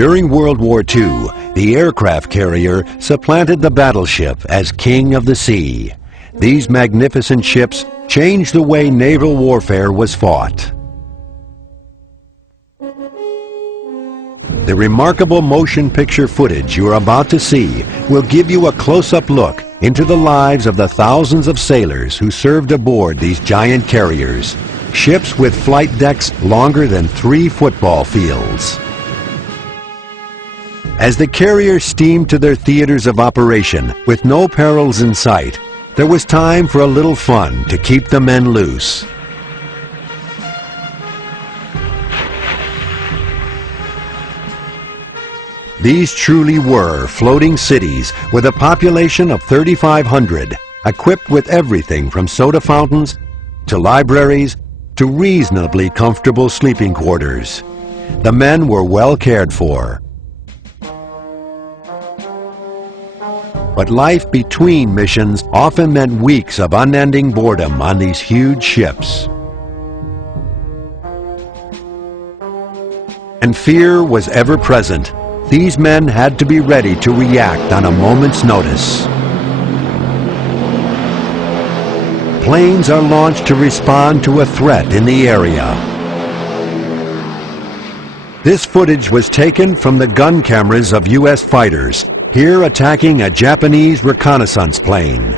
During World War II, the aircraft carrier supplanted the battleship as king of the sea. These magnificent ships changed the way naval warfare was fought. The remarkable motion picture footage you are about to see will give you a close-up look into the lives of the thousands of sailors who served aboard these giant carriers, ships with flight decks longer than 3 football fields. As the carriers steamed to their theaters of operation with no perils in sight, there was time for a little fun to keep the men loose. These truly were floating cities with a population of 3,500, equipped with everything from soda fountains to libraries to reasonably comfortable sleeping quarters. The men were well cared for. But life between missions often meant weeks of unending boredom on these huge ships. And fear was ever present. These men had to be ready to react on a moment's notice. Planes are launched to respond to a threat in the area. This footage was taken from the gun cameras of U.S. fighters, here attacking a Japanese reconnaissance plane.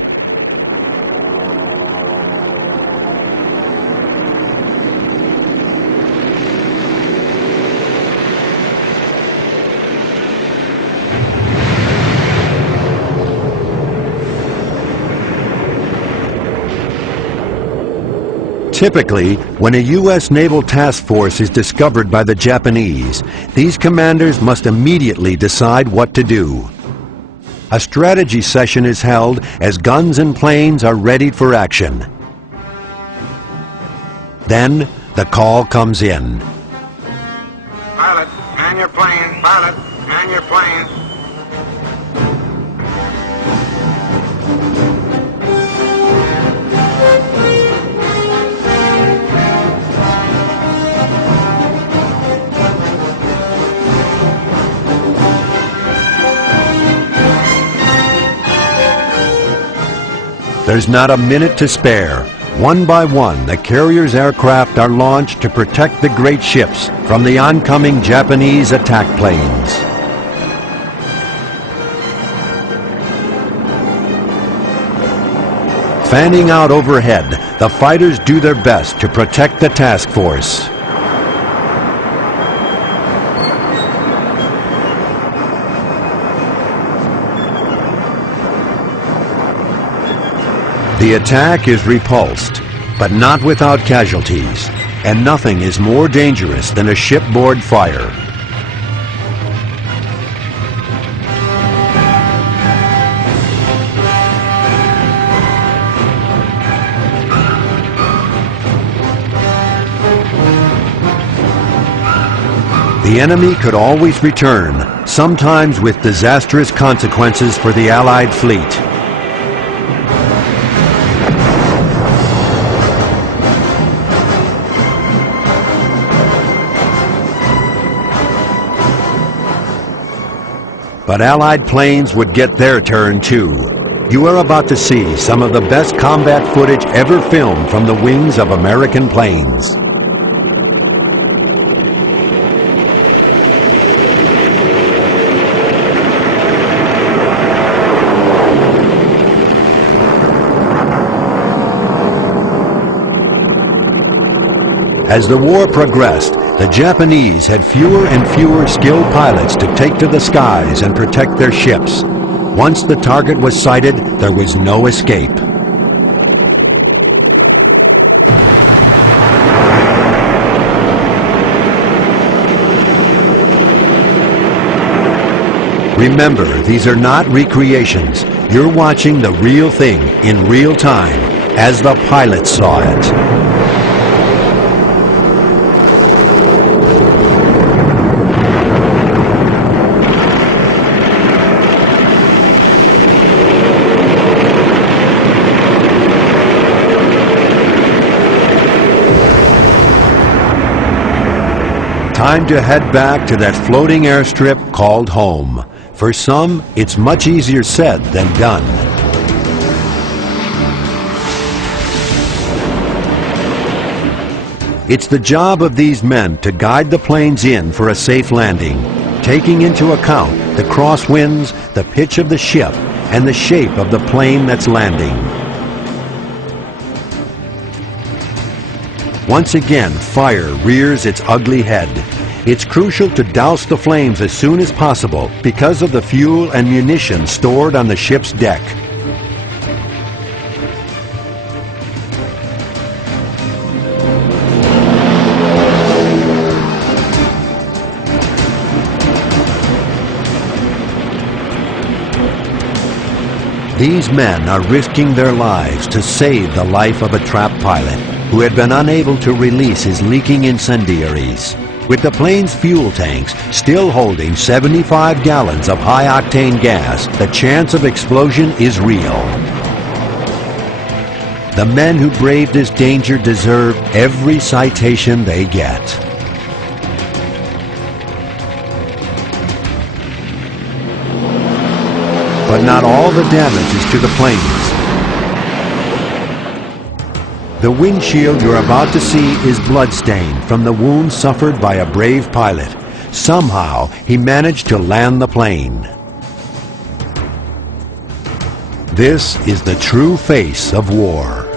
Typically, when a U.S. naval task force is discovered by the Japanese, these commanders must immediately decide what to do. A strategy session is held as guns and planes are readied for action. Then, the call comes in. Pilot, man your plane. Pilot, man your plane. There's not a minute to spare. One by one, the carrier's aircraft are launched to protect the great ships from the oncoming Japanese attack planes. Fanning out overhead, the fighters do their best to protect the task force. The attack is repulsed, but not without casualties, and nothing is more dangerous than a shipboard fire. The enemy could always return, sometimes with disastrous consequences for the Allied fleet. But Allied planes would get their turn too. You are about to see some of the best combat footage ever filmed from the wings of American planes. As the war progressed, the Japanese had fewer and fewer skilled pilots to take to the skies and protect their ships. Once the target was sighted, there was no escape. Remember, these are not recreations. You're watching the real thing in real time, as the pilots saw it. time to head back to that floating airstrip called home. For some, it's much easier said than done. It's the job of these men to guide the planes in for a safe landing, taking into account the crosswinds, the pitch of the ship, and the shape of the plane that's landing. Once again, fire rears its ugly head. It's crucial to douse the flames as soon as possible because of the fuel and munitions stored on the ship's deck. These men are risking their lives to save the life of a trapped pilot who had been unable to release his leaking incendiaries. With the plane's fuel tanks still holding 75 gallons of high-octane gas, the chance of explosion is real. The men who braved this danger deserve every citation they get. But not all the damage is to the planes. The windshield you're about to see is bloodstained from the wound suffered by a brave pilot. Somehow, he managed to land the plane. This is the true face of war.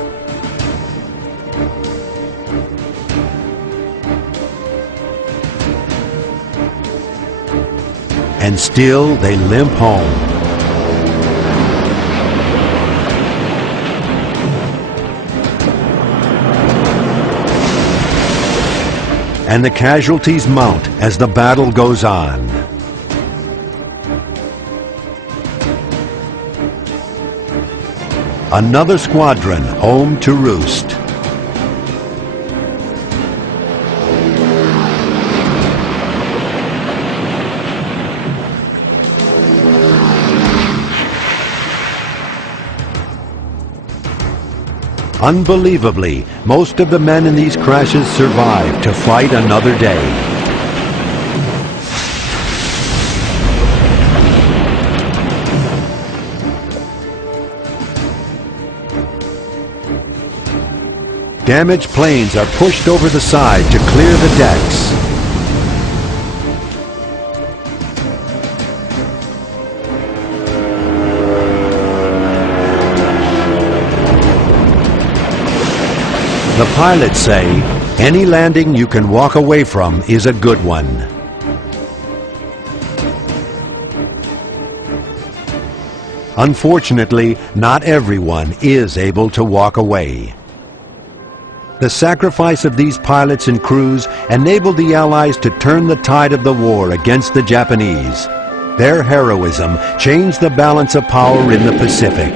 And still they limp home. And the casualties mount as the battle goes on. Another squadron home to roost. Unbelievably, most of the men in these crashes survived to fight another day. Damaged planes are pushed over the side to clear the decks. The pilots say, any landing you can walk away from is a good one. Unfortunately, not everyone is able to walk away. The sacrifice of these pilots and crews enabled the Allies to turn the tide of the war against the Japanese. Their heroism changed the balance of power in the Pacific,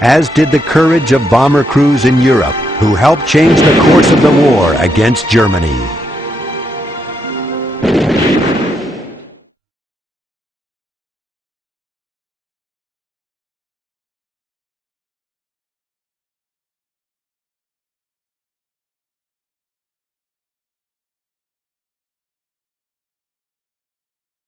as did the courage of bomber crews in Europe, who helped change the course of the war against Germany.